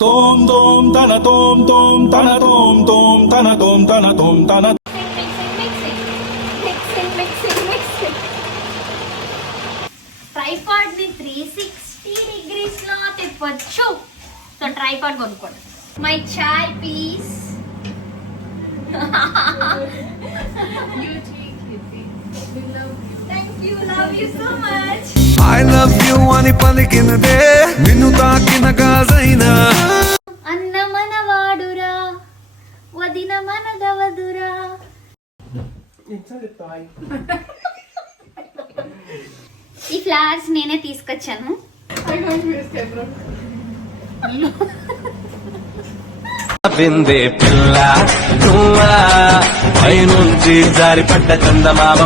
తోం తోం తన తోం తోం తన తోం తోం తన తోం తన తోం తన. ట్రైపాడ్ ని 360 డిగ్రీస్ లో తిప్పొచ్చు. సో ట్రైపాడ్ కొనుక్కోండి. My chai piece. Thank you, love you so much. I love you అని పలికినదే నిన్ను తాకిన గాజైనా. అన్న మనవాడురా వదిన మనగవదురా. ఈ ఫ్లవర్స్ నేనే తీసుకొచ్చాను. బిందే పిల్ల నువ్వా పైనుంచి జారిపడ్డ చందమామ.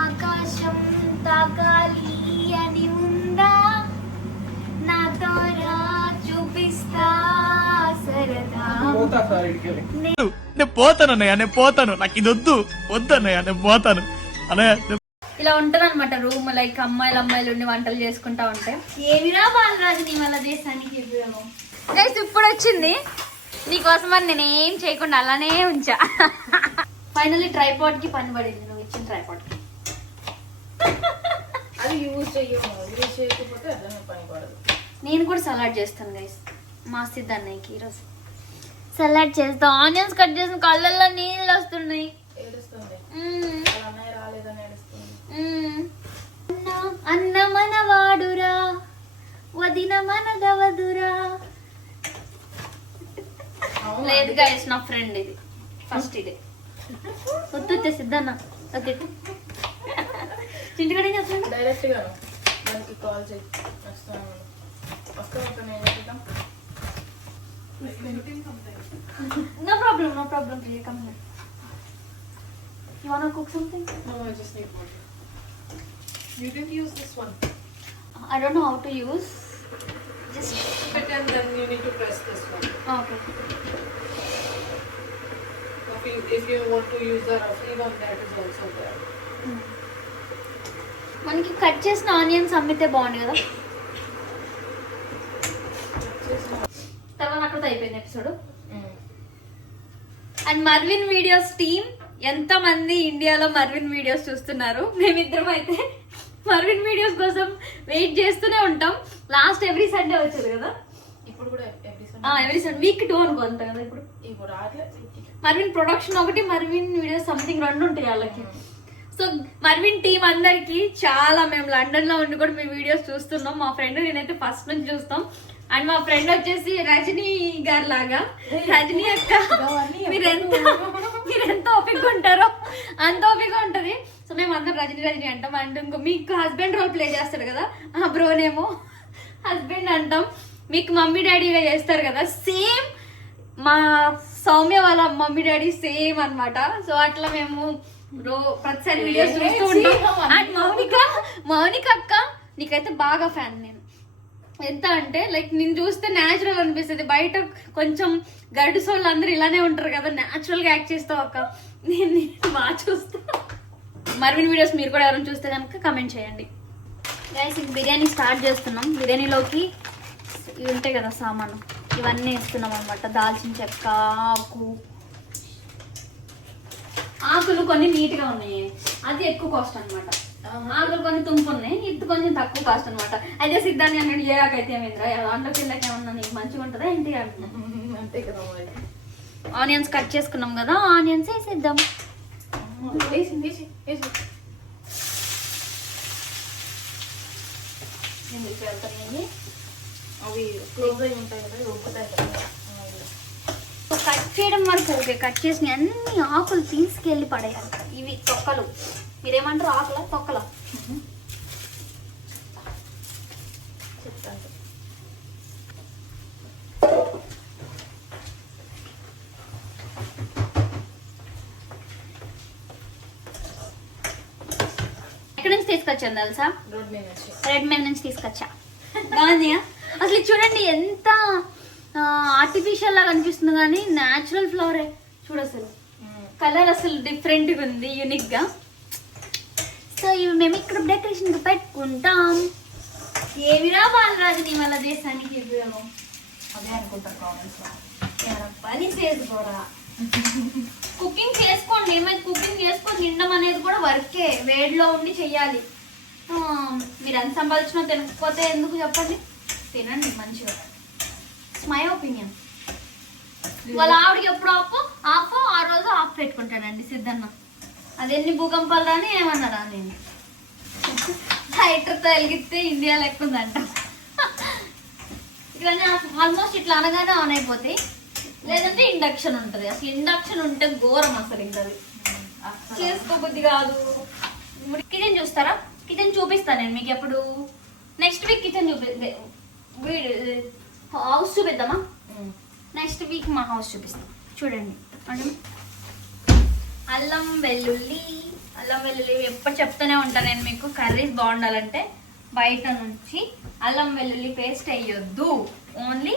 ఆకాశం తాకాలి అని ఉందా, నాతో రా చూపిస్తా సరదా. నేను పోతానన్నయ్య, నేను పోతాను, నాకు ఇది వద్దు వద్దన్నయ్య, నేను పోతాను అన్నయ్య. ఇలా ఉంటది అనమాట రూమ్. లైక్ అమ్మాయిలు ఉండి వంటలు చేసుకుంటా ఉంటే ఏమిరా బాలరాజు నీ వల్ల దేశానికి గైస్ ఇప్పుడు వచ్చింది నీకోసమని నేను ఏం చేయకుండా అలానే ఉంచా. ఫైనల్లీ ట్రైపాడ్ కి పని పడింది నువ్వు ఇచ్చిన ట్రైపాడ్ కి. అది యూజ్ చేయకపోతే అదే పని పడదు. నేను కూడా సలాడ్ చేస్తాను గైస్ మాసిద్ అన్నయ్యకి ఈరోజు. సలాడ్ చేస్తా. ఆనియన్స్ కట్ చేసిన కళ్ళల్లో నీళ్ళు వస్తున్నాయి. అన్న మనవాడురా వదిన మనగవదురా. లేదు గైస్ నా ఫ్రెండ్ ఇది ఫస్ట్ ఇదే. వద్దు సిద్ధన్న ఓకే. చింటిగడ డైరెక్ట్ గా దానికి కాల్ చేయి. No problem. Please come here. You wanna cook something? No, I just need water. You didn't use this one. I don't know how to use. Just But then you need to press this one. okay. If you want to use the roughly one, that is also there. మనకి cut చేసిన onions అమ్మితే బాగుంది కదా. తర్వాత అక్కడ అయిపోయింది episode. And Marvin videos team ఎంత మంది ఇండియాలో మర్విన్ వీడియోస్ చూస్తున్నారు. మేమిద్దరం అయితే మర్విన్ వీడియోస్ కోసం వెయిట్ చేస్తూనే ఉంటాం. లాస్ట్ ఎవ్రీ సండే వచ్చేది కదా. ఇప్పుడు కూడా ఎవ్రీ సండే వీక్ 2 అనుకుంటా కదా. ఇప్పుడు మర్విన్ ప్రొడక్షన్ ఒకటి, మర్విన్ వీడియోస్ సంథింగ్ 2 ఉంటాయి వాళ్ళకి. సో మర్విన్ టీం అందరికి చాలా, మేము లండన్ లో ఉండి కూడా మీ వీడియోస్ చూస్తున్నాం. మా ఫ్రెండ్ నేనైతే ఫస్ట్ నుంచి చూస్తాం. అండ్ మా ఫ్రెండ్ వచ్చేసి రజనీ గారు లాగా. రజనీ అక్క మీరెంత ఓపిక ఉంటారో అంత ఓపిక ఉంటది. సో మేము అందరం రజనీ అంటాం. అండ్ ఇంకో మీకు హస్బెండ్ రోల్ ప్లే చేస్తాడు కదా బ్రోనేమో హస్బెండ్ అంటాం. మీకు మమ్మీ డాడీగా చేస్తారు కదా, సేమ్ మా సౌమ్య వాళ్ళ మమ్మీ డాడీ సేమ్ అన్నమాట. సో అట్లా మేము ప్రతిసారి వీడియోస్ చూస్తూ ఉంటాం. అండ్ మౌనిక అక్క నీకైతే బాగా ఫ్యాన్ నేను. ఎంత అంటే లైక్ నేను చూస్తే న్యాచురల్ అనిపిస్తుంది. బయట కొంచెం గడుసోళ్ళు అందరూ ఇలానే ఉంటారు కదా, న్యాచురల్ గా యాక్ట్ చేస్తావు అక్క. నేను బాగా చూస్తా. మర్విన్ వీడియోస్ మీరు కూడా ఎవరైనా చూస్తే కనుక కమెంట్ చేయండి. గైస్ బిర్యానీ స్టార్ట్ చేస్తున్నాం. బిర్యానీలోకి ఇవి ఉంటాయి కదా సామాను, ఇవన్నీ వేస్తున్నాం అనమాట. దాల్చిన చెక్క, ఆకులు కొన్ని నీట్ గా ఉన్నాయి, అది ఎక్కువ కాస్ట్ అనమాట. ఆకులు కొన్ని తుంపు ఉన్నాయి, ఇది కొంచెం తక్కువ కాస్ట్ అనమాట. అయితే సిద్ధాన్ని అన్నాడు ఏ ఆకైతే ఏమైందిరా దాంట్లో పిల్లకి ఏమన్నా నీకు మంచిగా ఉంటుందా ఏంటి అంతే కదా. ఆనియన్స్ కట్ చేసుకున్నాం కదా, ఆనియన్స్ వేసేద్దాం. అవి క్లోజ్ అయి ఉంటాయి కదా, ఉప్పుతాయి కదా. కట్ చేయడం వరకు ఓకే. కట్ చేసిన అన్ని ఆకులు తీసుకెళ్ళి పడేయాలి. ఇవి తొక్కలు, మీరేమంటారు ఆకుల తొక్కల చెప్తాను. ఎక్కడి నుంచి తీసుకొచ్చాను తెలుసా? రెడ్ మీద నుంచి తీసుకొచ్చా. గాంధీ అసలు చూడండి ఎంత ఆర్టిఫిషియల్ లాగా అనిపిస్తుంది కానీ న్యాచురల్ ఫ్లవరే. చూడు అసలు కలర్ అసలు డిఫరెంట్ గా ఉంది, యూనిక్ గా. సో ఇవి మేము ఇక్కడ డెకరేషన్ పెట్టుకుంటాం. ఏమిరా బాలరాజు నీ వల్ల దేశానికి అదే అనుకుంటా కామెంట్స్ లో. పని చేసుకోరా. కుకింగ్ చేసుకోండి, ఏమైతే కుకింగ్ చేసుకొని తినడం అనేది కూడా వర్కే, వేడిలో ఉండి చెయ్యాలి. మీరు ఎంత సంపాదించినా తినకపోతే ఎందుకు చెప్పండి, తినండి మంచిగా. My opinion. వాళ్ళ ఆవిడకి ఎప్పుడు ఆఫ్ ఆ రోజు ఆఫ్ పెట్టుకుంటానండి సిద్ధన్న. అదెన్ని భూకంపాలు రాని ఏమన్నారా నేను లైటర్తో వెలిగిస్తే ఇండియా లెక్క ఉందంట. ఇక్కడ ఆల్మోస్ట్ ఇట్లా అనగానే ఆన్ అయిపోతాయి, లేదంటే ఇండక్షన్ ఉంటుంది. అసలు ఇండక్షన్ ఉంటే ఘోరం అసలు, ఇంకా అది చేసుకోబుద్ధి కాదు. కిచెన్ చూస్తారా? కిచెన్ చూపిస్తాను నేను మీకు ఎప్పుడు. నెక్స్ట్ వీక్ కిచెన్ హౌస్ చూపిద్దామా? నెక్స్ట్ వీక్ మా హౌస్ చూపిస్తాం చూడండి. అల్లం వెల్లుల్లి ఎప్పుడు చెప్తూనే ఉంటాను నేను మీకు, కర్రీస్ బాగుండాలంటే బయట నుంచి అల్లం వెల్లుల్లి పేస్ట్ వేయొద్దు, ఓన్లీ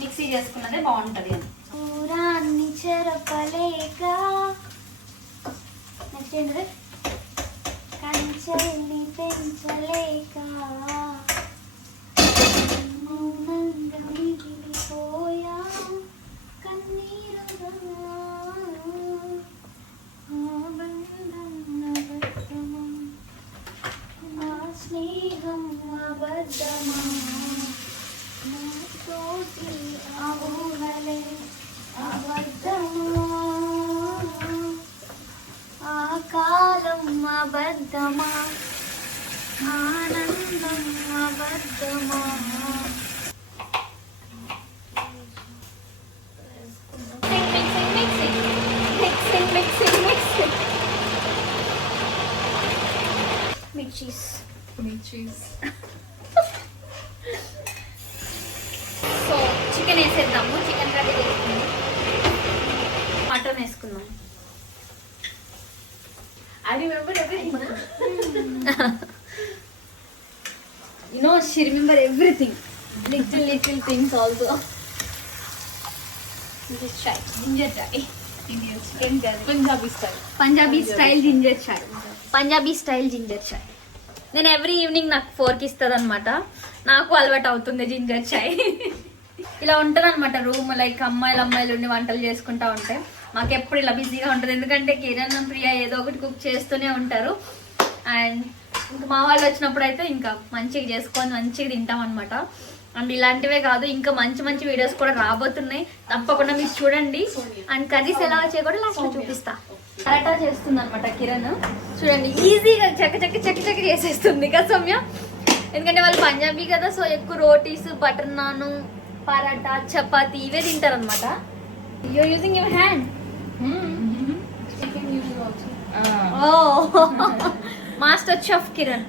మిక్సీ చేసుకున్నదే బాగుంటుంది. కూరాన్ని చెరపలేక నెక్స్ట్ ఏంటంటే కంచెల్ని పెంచలేక మౌనంగా మిగిలిపోయా కన్నీరుగా నా స్నేహం అబద్ధమా, నా తోటి ఊహలే అబద్ధమా, ఆ కాలం అబద్ధమా, ఆనందం అబద్ధమా. మిర్చీస్. సో చికెన్ వేసేద్దాము. చికెన్ కర్రీ వేసుకుందాం, మటన్ వేసుకుందాం. I remember everything. You know, she remember everything. Little things also. This is chai, ginger chai. Indian style. Chicken curry. Punjabi style. Punjabi style ginger chai. Punjabi style ginger chai నేను every evening నాకు 4కి ఇస్తుంది అనమాట. నాకు అలవాటు అవుతుంది జింజర్ చాయ్. ఇలా ఉంటుంది అనమాట రూమ్. లైక్ అమ్మాయిలు ఉండి వంటలు చేసుకుంటా ఉంటే మాకు ఎప్పుడు ఇలా బిజీగా ఉంటుంది, ఎందుకంటే కిరణ్ ప్రియా ఏదో ఒకటి కుక్ చేస్తూనే ఉంటారు. అండ్ ఇంకా మా వాళ్ళు వచ్చినప్పుడు అయితే ఇంకా మంచిగా చేసుకొని మంచిగా తింటాం అనమాట. అండ్ ఇలాంటివే కాదు, ఇంకా మంచి వీడియోస్ కూడా రాబోతున్నాయి, తప్పకుండా మీరు చూడండి. అండ్ కర్రీస్ ఎలా వచ్చాయి కూడా లాస్ట్లో చూపిస్తా. పరాటా చేస్తుంది అనమాట కిరణ్, చూడండి ఈజీగా చక్క చేసేస్తుంది కదా సౌమ్య. ఎందుకంటే వాళ్ళు పంజాబీ కదా, సో ఎక్కువ రోటీస్, బటర్ నాన్, పరాటా, చపాతి ఇవే తింటారు అనమాట. You're using your hand. I can use it also. Master chef Kiran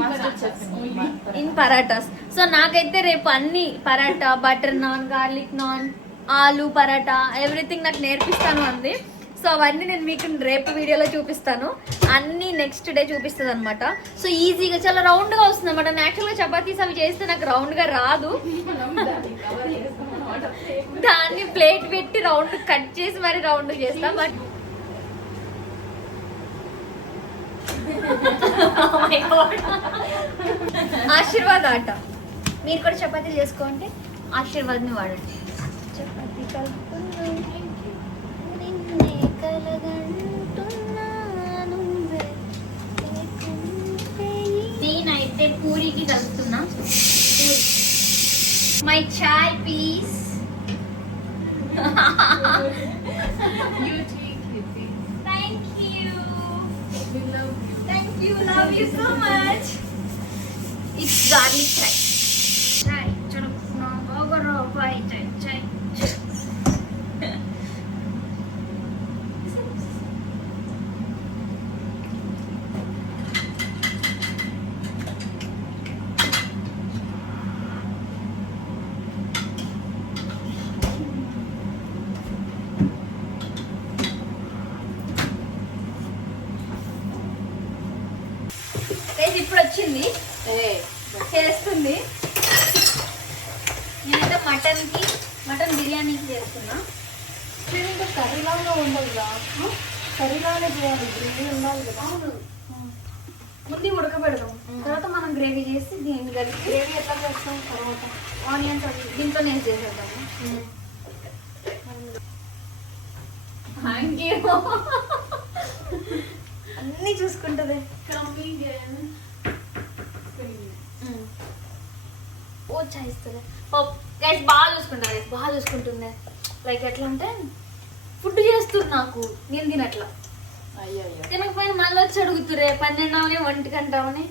Master chef only. In parathas. So నాకైతే రేపు అన్ని paratha, butter non, garlic non, ఆలు పరాటా ఎవ్రీథింగ్ నాకు నేర్పిస్తాను అంది. సో అవన్నీ నేను మీకు రేపు వీడియోలో చూపిస్తాను, అన్ని నెక్స్ట్ డే చూపిస్తుంది అనమాట. సో ఈజీగా చాలా రౌండ్గా వస్తుంది అనమాట. యాక్చువల్గా చపాతీస్ అవి చేస్తే నాకు రౌండ్గా రాదు, దాన్ని ప్లేట్ పెట్టి రౌండ్ కట్ చేసి మరి రౌండ్ చేస్తా. బట్ ఆశీర్వాద్ ఆట మీరు కూడా చపాతీలు చేసుకోండి, ఆశీర్వాద్ని వాడండి. చపాతీ నేనైతే పూరికి కలుపుతున్నా. My chai please. You take it. Thank you. We love you. Thank you, love you so much. It's garlic chai. Chai, chalo, no, ogoro, chai, chai. ఇప్పుడు వచ్చింది Hey. చేస్తుంది. నేనైతే మటన్ బిర్యానీకి చేస్తున్నా. నేను ఇంకా కర్రీలాగా ఉండదుగా, కర్రీలాగా చేయాలి, గ్రేవీ ఉండాలి కదా. ముందు ఉడకబెడదాం, తర్వాత మనం గ్రేవీ చేసి దీన్ని కలిపి గ్రేవీ ఎట్లా చేస్తాం తర్వాత? ఆనియన్స్ అవి దీంట్లో నేను చేసేద్దాము. అన్నీ చూసుకుంటుంది. ఓ చాయిస్తుంది గైస్, బాగా చూసుకుంటా గైస్, బాగా చూసుకుంటుంది. లైక్ ఎట్లా అంటే ఫుడ్ చేస్తుంది నాకు, నేను తినట్లా. అయ్యో తినకపోయినా మళ్ళీ వచ్చి అడుగుతురే 12 అవని 1 గంట అవని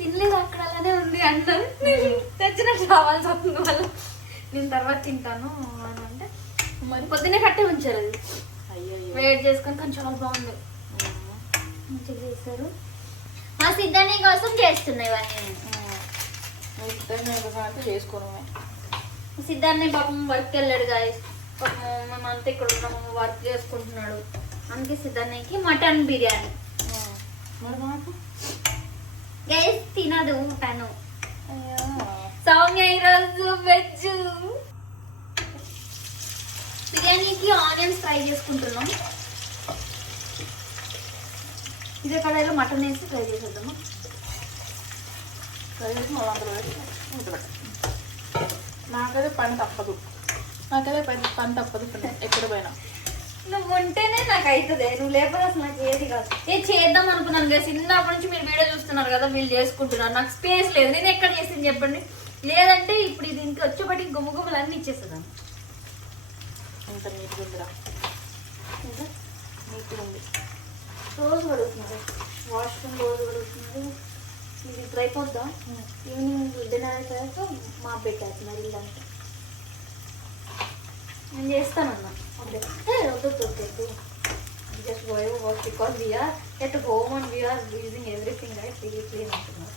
తినలేదు అక్కడ అలానే ఉంది అంటారు. తెచ్చినట్టు రావాల్సి వస్తుంది మళ్ళీ. నేను తర్వాత తింటాను అని అంటే మరి పొద్దున్నే కట్టే ఉంచారు. అది అయ్యో వేడి చేసుకొని కానీ చాలా బాగుంది, మంచిగా చేశారు. మా సిద్ధాన్ని కోసం చేస్తున్నాయి ఇవన్నీ. అంటే చేసుకోవడమే. సిద్ధాన్ని పాపం వర్క్ వెళ్ళాడు గాయస్. పాపం మేమంతా ఇక్కడ ఉన్నాము, వర్క్ చేసుకుంటున్నాడు. అందుకే సిద్ధానికి మటన్ బిర్యానీ. మరి మాకు గైస్ తినదు తను. సౌమ్య ఈరోజు వెజ్ బిర్యానీకి ఆనియన్స్ ఫ్రై చేసుకుంటున్నాం. ఇదే కడాయిలో మటన్ వేసి ఫ్రై చేసేద్దాము. నాకైతే పని తప్పదు, పని తప్పదు ఎక్కడ పోయినా. నువ్వు ఉంటేనే నాకు అవుతుంది, నువ్వు లేకపోతే అసలు నాకు ఏది కాదు. ఏ చేద్దాం అనుకున్నాను కదా, చిన్నప్పటి నుంచి మీరు వీడియో చూస్తున్నారు కదా, వీళ్ళు చేసుకుంటున్నారు. నాకు స్పేస్ లేదు, నేను ఎక్కడ చేసింది చెప్పండి. లేదంటే ఇప్పుడు ఇది ఇంకా వచ్చేపటి గుమ్మగుమ్మలు అన్నీ ఇచ్చేస్తున్నాను. ఇంత నీట్గా ఉందిరా, నీట్గా ఉంది. రోజు కడుగుతున్నారు, వాష్రూమ్ రోజు కడుగుతున్నారు. ఇది ఇప్పుడు అయిపోద్దా, ఈవినింగ్ డిన్నర్ అయిపోయాక మా పెట్టేస్తున్నారు ఇల్లంతా. నేను చేస్తానన్నా వద్దు. Just go work because we are at home and we are using everything right clean అంటున్నారు.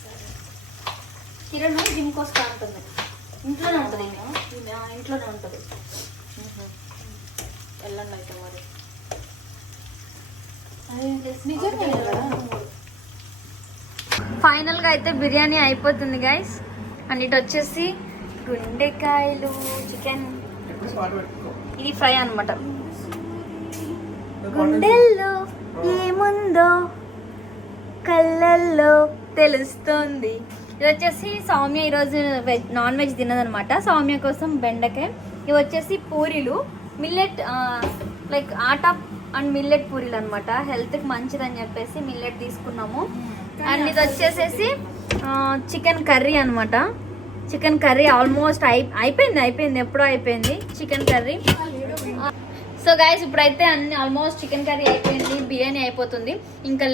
సరే కిరణ్ జిమ్కి వస్తా ఉంటుంది, ఇంట్లోనే ఉంటుంది. ఇంట్లోనే ఉంటుంది. వెళ్ళండి అయితే మరి. ఫైనల్ గా అయితే బిర్యానీ అయిపోతుంది గైస్. అండ్ ఇటు వచ్చేసి గుండెకాయలు, చికెన్, ఇది ఫ్రై అన్నమాట. గుండెల్లో ఏముందో కళ్ళల్లో తెలుస్తుంది. ఇది వచ్చేసి సౌమ్య ఈరోజు నాన్ వెజ్ తిన్నదనమాట. సౌమ్య కోసం బెండకాయ. ఇవి వచ్చేసి పూరీలు, millet like atta and millet పూరీలు అనమాట. హెల్త్కి మంచిదని చెప్పేసి మిల్లెట్ తీసుకున్నాము. అండ్ ఇది వచ్చేసేసి చికెన్ కర్రీ అనమాట. చికెన్ కర్రీ ఆల్మోస్ట్ అయిపోయింది ఎప్పుడో అయిపోయింది చికెన్ కర్రీ. సో గైస్ ఇప్పుడైతే అన్ని ఆల్మోస్ట్ చికెన్ కర్రీ అయిపోయింది, బిర్యానీ అయిపోతుంది. ఇంకా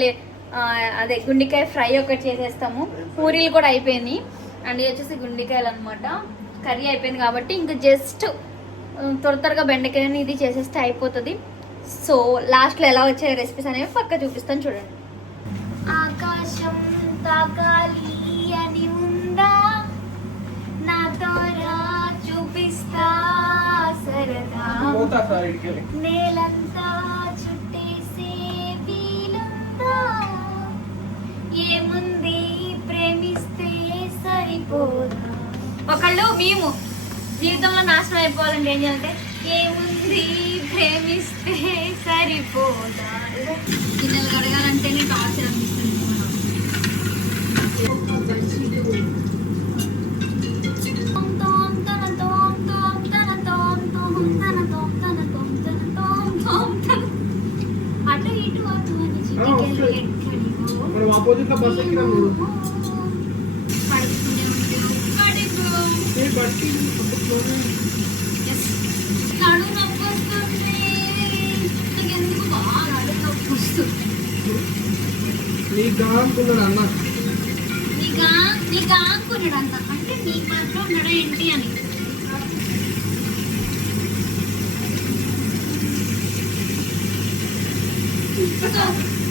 అదే గుండెకాయ ఫ్రై ఒకటి చేసేస్తాము. పూరీలు కూడా అయిపోయినాయి. అండ్ ఇది వచ్చేసి గుండెకాయలు అనమాట. కర్రీ అయిపోయింది కాబట్టి ఇంకా జస్ట్ త్వరగా బెండకాయని ఇది చేసేస్తే అయిపోతుంది. సో లాస్ట్లో ఎలా వచ్చే రెసిపీస్ అనేవి పక్క చూపిస్తాను చూడండి. ఆకాశం తాకాలి అని ఉందా, నాతో రా చూపిస్తా సరదా, నేలంతా చుట్టేసే వీలుందా, ఏముంది ప్రేమిస్తే సరిపోదా. ఒకళ్ళు మేము జీవితంలో నాశనం అయిపోవాలంటే ఏం చేయాలంటే ఏముంది ప్రేమిస్తే సరిపోదా. గిన్నెలు కడగాలంటేనే టార్చర్ అనిపిస్తుంది. అటు ఇటు అటు అని చిటికెళ్ళు ఎక్కడికో పడుతూనే ఉంది ఒక్కడికో. నడు నొప్పి వస్తుంది, నాకెందుకు బాగా నడు నొప్పి వస్తుంది. నీకు ఆకున్నాడు అంత అంటే నీకు మాత్రం ఉన్నాడా ఏంటి అని.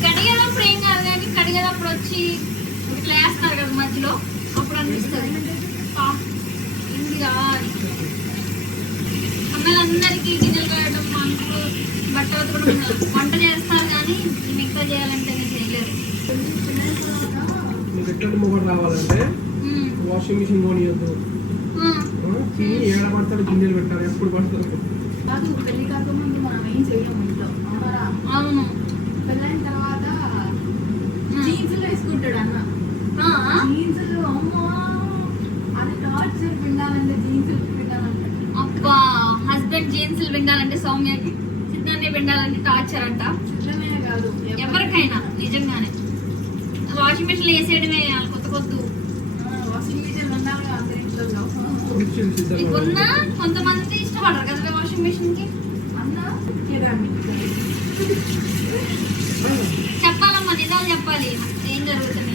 కడిగేటప్పుడు ఏం కాదు కానీ కడిగేటప్పుడు వచ్చి ఇట్లా వేస్తారు కదా మధ్యలో, అప్పుడు అనిపిస్తుంది ఇందిరా. అమ్మాయిలందరికీ గిన్నెలు కడగడం, అంకులు బట్టలు కూడా వంట చేస్తారు కానీ మిగతా చేయాలంటే నేను చేయలేరు. రావాలంటే వాషింగ్ మిషన్ కొనియద్దు, ఏడ పడతాడు గిన్నెలు పెట్టాలి, ఎప్పుడు పడతారు. పెళ్లి కాకముందు మనం ఏం చేయము ఇంట్లో. అవును, పెళ్ళైన తర్వాత జీన్స్ వేసుకుంటాడు అన్న. అబ్బా హస్బెండ్ జీన్సులు వినాలంటే సౌమ్యకి, సిద్ధాన్ని వినాలంటే టార్చర్ అంట. ఎవరికైనా నిజంగానే వాషింగ్ మిషన్ లో వేసేయడమే కొత్త కొత్త. ఇప్పుడున్న కొంతమంది ఇష్టపడరు కదా వాషింగ్ మిషన్ కి. చెప్పాలమ్మా, నిజాలు చెప్పాలి ఏం జరుగుతుంది.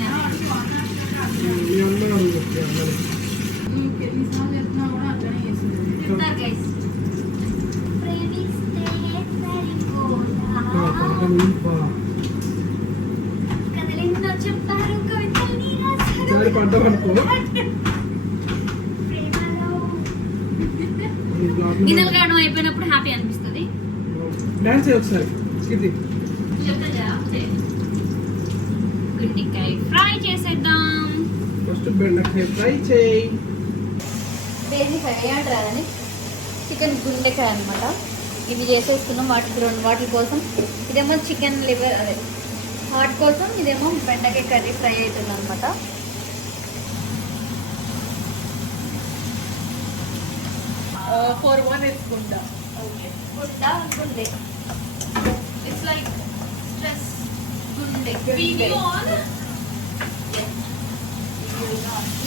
గిన్నెలు కాయడం అయిపోయినప్పుడు హ్యాపీ అనిపిస్తుంది. గుండెకాయ ఫ్రై చేసేద్దాం. ఫస్ట్ బెండకాయ ఫ్రై చేయి. బేసిక్ ఫ్రై అంటారని చికెన్ గుండెకాయ అనమాట. ఇవి చేసేస్తున్నాం వాటి కోసం. ఇదేమో చికెన్ లివర్, అదే హాట్ కోసం. ఇదేమో బెండకాయ కర్రీ ఫ్రై అవుతుంది అనమాట. For one is gunda. గుండె. It's like stress. గుండె. Video on.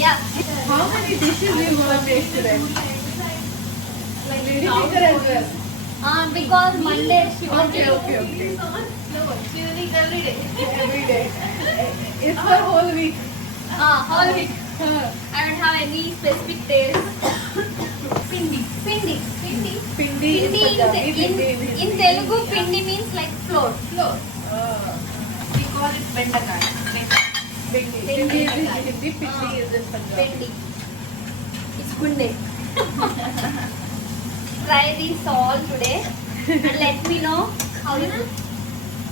Yeah. How many dishes you gonna make today? Like lady finger as well. Because Monday she wants Okay. No, she will eat every day. Every day. It's for whole week. whole week. I don't have any specific days. Pindi. Pindi Pindi in Punjabi, pindi in Telugu, pindi means like flour. We call it bendakaya. Pindi is in Hindi, pindi is in Punjabi. Pindi. It's gunde. Try this all today and let me know how you do.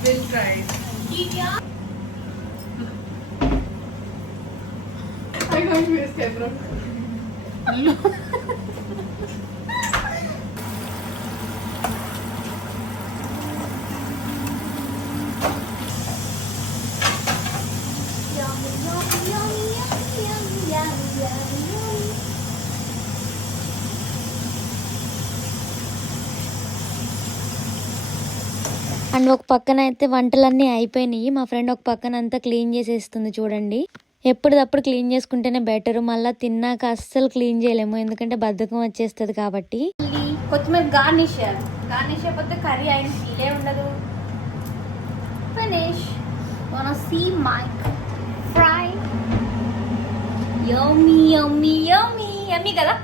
We'll try it. I can't use camera. And ఒక పక్కన అయితే వంటలన్నీ అయిపోయినాయి. మా friend ఒక పక్కన అంతా clean చేసేస్తుంది చూడండి. ఎప్పటిదప్పుడు క్లీన్ చేసుకుంటేనే బెటర్. మళ్ళీ తిన్నాక అస్సలు క్లీన్ చేయలేము, ఎందుకంటే బద్ధకం వచ్చేస్తుంది కాబట్టి. కొత్తిమీర గార్నిష్ చేయాలి. గార్నిష్ అయిపోతే కర్రీ అయిన ఫీలే ఉండదు. Finish. wanna see my fry. Yummy, yummy, yummy. Yummy కదా?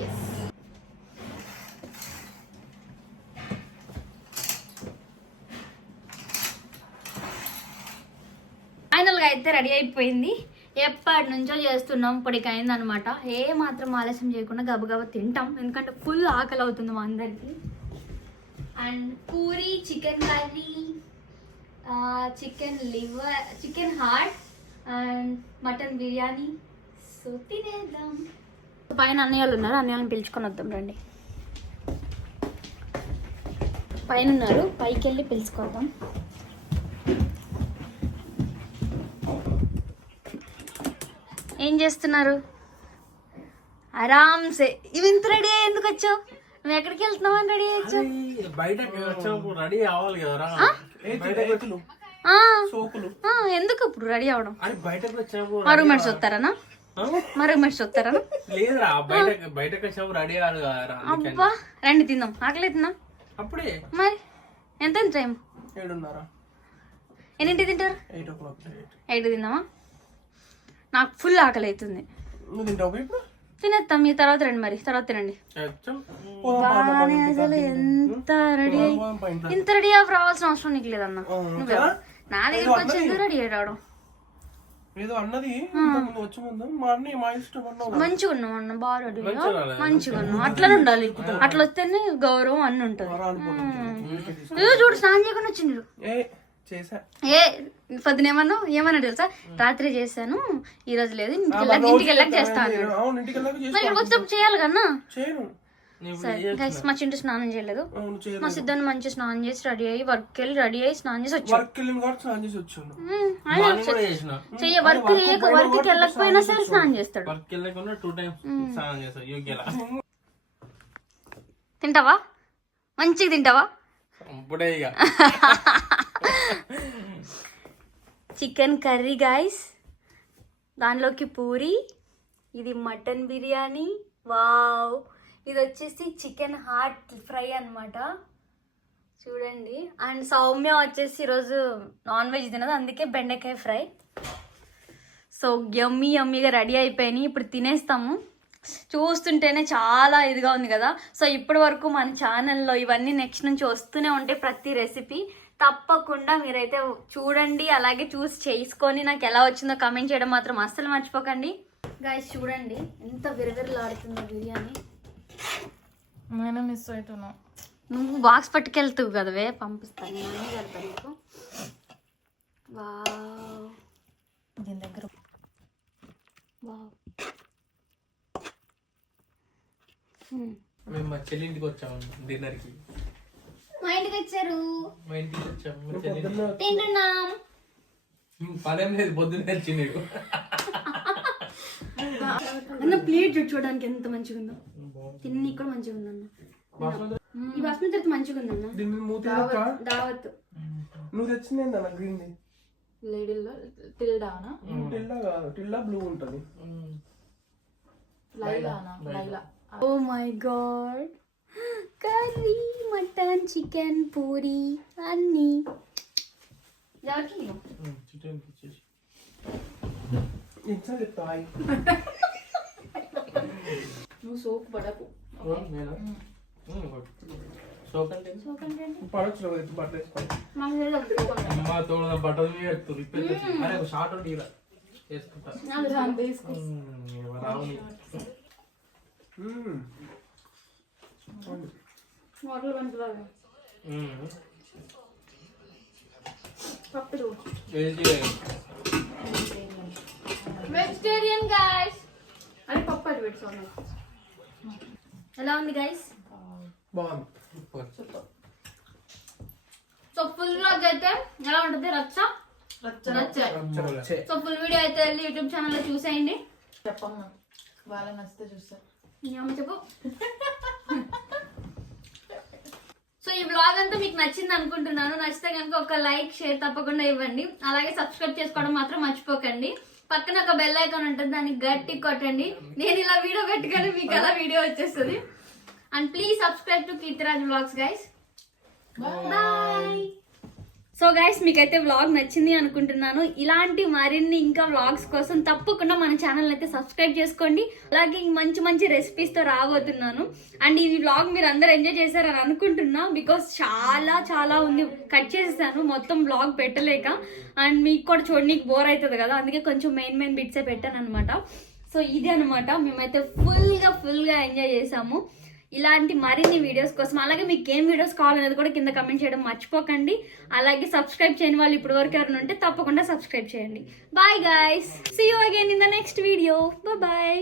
Yes. ఫైనల్గా అయితే రెడీ అయిపోయింది. ఎప్పటి నుంచో చేస్తున్నాం, ఇప్పటికి అయింది అనమాట. ఏ మాత్రం ఆలస్యం చేయకుండా గబగబా తింటాం, ఎందుకంటే ఫుల్ ఆకలి అవుతుంది మా అందరికి. And puri, chicken curry, chicken liver, chicken heart and mutton biryani. So తినేద్దాం. పైన అన్నయ్యలు ఉన్నారు, అన్నయ్యలను పిలుచుకొని వద్దాం రండి. పైన ఉన్నారు, పైకి వెళ్ళి పిలుచుకొద్దాం. ఏం చేస్తున్నారు? ఆరామ్సే. ఇవి ఇంత రెడీ అయ్యి ఎందుకు వచ్చావు? నువ్వు ఎక్కడికి వెళ్తున్నావు అని రెడీ అయ్యొచ్చు? ఎందుకు ఇప్పుడు రెడీ అవడం? మా రూమ్మేట్స్ వస్తారనా? మా రూమ్మేట్స్ వస్తారనా? అబ్బా రండి తిందాం. ఆకలి తిందాం మరి. ఎంత టైం? ఎన్నింటి తింటారు? 8 తిందామా? నాకు ఫుల్ ఆకలి అవుతుంది. తినేస్తాం, మీ తర్వాత రండి. మరి తర్వాత తినండి. అసలు ఎంత రెడీ అయ్యి ఇంత రెడీ అవ్వ రావాల్సిన అవసరం నీకు లేదన్నా. నువ్వే నా దగ్గరికి వచ్చేది రెడీ అయ్యి రావడం. మంచిగా ఉన్నాం అన్న, బాగా రెడీ మంచిగా ఉన్నాం. అట్లనే ఉండాలి, అట్లా వస్తేనే గౌరవం అన్ని ఉంటుంది. ఏదో చూడు, స్నానం చేయకుండా వచ్చింది. ఏ పొద్దున ఏమన్నా తెలుసా? రాత్రి చేశాను, ఈ రోజు లేదు, ఇంటికి వెళ్ళాక చేస్తాను. మరి ఇక్కడికి వచ్చేటప్పుడు చేయాలి కన్నా. సరే గైస్ మా చింటూ స్నానం చేయలేదు. మా సిద్ధాన్ని మంచిగా స్నానం చేసి రెడీ అయ్యి వర్క్ వెళ్ళి రెడీ అయ్యి స్నానం చేసి వచ్చాడు. వర్క్ వెళ్ళకపోయినా సరే స్నానం చేస్తాడు. తింటావా? మంచిగా తింటావా? చికెన్ కర్రీ గైస్, దానిలోకి పూరి, ఇది మటన్ బిర్యానీ, వావ్. ఇది వచ్చేసి చికెన్ హార్ట్ ఫ్రై అన్నమాట, చూడండి. అండ్ సౌమ్య వచ్చేసి ఈరోజు నాన్ వెజ్ తినదు, అందుకే బెండకాయ ఫ్రై. సో యమ్మీగా రెడీ అయిపోయినాయి, ఇప్పుడు తినేస్తాము. చూస్తుంటేనే చాలా ఇదిగా ఉంది కదా. సో ఇప్పటి వరకు మన ఛానల్లో ఇవన్నీ నెక్స్ట్ నుంచి వస్తూనే ఉంటాయి, ప్రతి రెసిపీ. తప్పకుండా మీరైతే చూడండి, అలాగే చూసి చేసుకొని నాకు ఎలా వచ్చిందో కమెంట్ చేయడం మాత్రం అస్సలు మర్చిపోకండి. గైస్ చూడండి ఎంత విరవిరలాడుతుందో బిర్యానీ. నేను మిస్ అవుతున్నా. నువ్వు బాక్స్ పట్టుకెళ్తావు కదవే, పంపిస్తాను నేనే కడతాను నీకు. వావ్ దీని దగ్గర వావ్. మేము మా చెల్లి ఇంటికి వచ్చాము డిన్నర్ కి. మా ఇంటికి వచ్చారు, మా ఇంటికి వచ్చాము. మా చెల్లి తింటున్నాం. పనేం లేదు, పొద్దున్నే వచ్చింది. అన్న ప్లేట్ చూడడానికి ఎంత మంచిగా ఉందో, తిని కూడా మంచిగా ఉందన్న. ఈ బాస్మతి రైస్ మంచిగా ఉందన్న. దావత్ నువ్వు తెచ్చింది గ్రీన్ లేడీలో టిల్డానా, టిల్లా బ్లూ ఉంటది. లైలానా, లైలా. Oh my god, curry, mutton, chicken, puri అన్నీ. నువ్వు సోకు పడకు. షార్ట్ వేసుకుంటా. Vegetarian guys. అని పప్పు అటు పెట్టుకోండి. ఎలా ఉంది గైస్? సో ఫుల్ వ్లాగ్ అయితే ఎలా ఉంటుంది? రచ్చ. సో ఫుల్ వీడియో అయితే వెళ్ళి యూట్యూబ్ ఛానల్లో చూసేయండి. చెప్పమ్మా, వాళ్ళకి నచ్చితే చూస్తారు. చెప్పు. సో ఈ వ్లాగ్ అంతా మీకు నచ్చింది అనుకుంటున్నాను. నచ్చితే కనుక ఒక లైక్, షేర్ తప్పకుండా ఇవ్వండి. అలాగే సబ్స్క్రైబ్ చేసుకోవడం మాత్రం మర్చిపోకండి. పక్కన ఒక బెల్ ఐకాన్ ఉంటుంది, దాన్ని గట్టి కొట్టండి. నేను ఇలా వీడియో పెట్టుకొని మీకు అలా వీడియో వచ్చేస్తుంది. And please subscribe to Keerthiraj vlogs guys. Bye. So guys మీకైతే వ్లాగ్ నచ్చింది అనుకుంటున్నాను. ఇలాంటి మరిన్ని ఇంకా వ్లాగ్స్ కోసం తప్పకుండా మన ఛానల్ అయితే సబ్స్క్రైబ్ చేసుకోండి. అలాగే మంచి మంచి రెసిపీస్తో రాబోతున్నాను. అండ్ ఈ వ్లాగ్ మీరు అందరు ఎంజాయ్ చేశారని అనుకుంటున్నా, బికాస్ చాలా ఉంది, కట్ చేసేసాను మొత్తం వ్లాగ్ పెట్టలేక. అండ్ మీకు కూడా చూడడానికి బోర్ అవుతుంది కదా, అందుకే కొంచెం మెయిన్ బిట్సే పెట్టాను అనమాట. సో ఇది అనమాట, మేమైతే ఫుల్గా ఎంజాయ్ చేసాము. ఇలాంటి మరిన్ని వీడియోస్ కోసం, అలాగే మీకు ఏం వీడియోస్ కావాలనేది కూడా కింద కమెంట్ చేయడం మర్చిపోకండి. అలాగే సబ్స్క్రైబ్ చేయని వాళ్ళు ఇప్పటి వరకు ఎవరైనా ఉంటే తప్పకుండా సబ్స్క్రైబ్ చేయండి. Bye guys, see you again in the next video. Bye.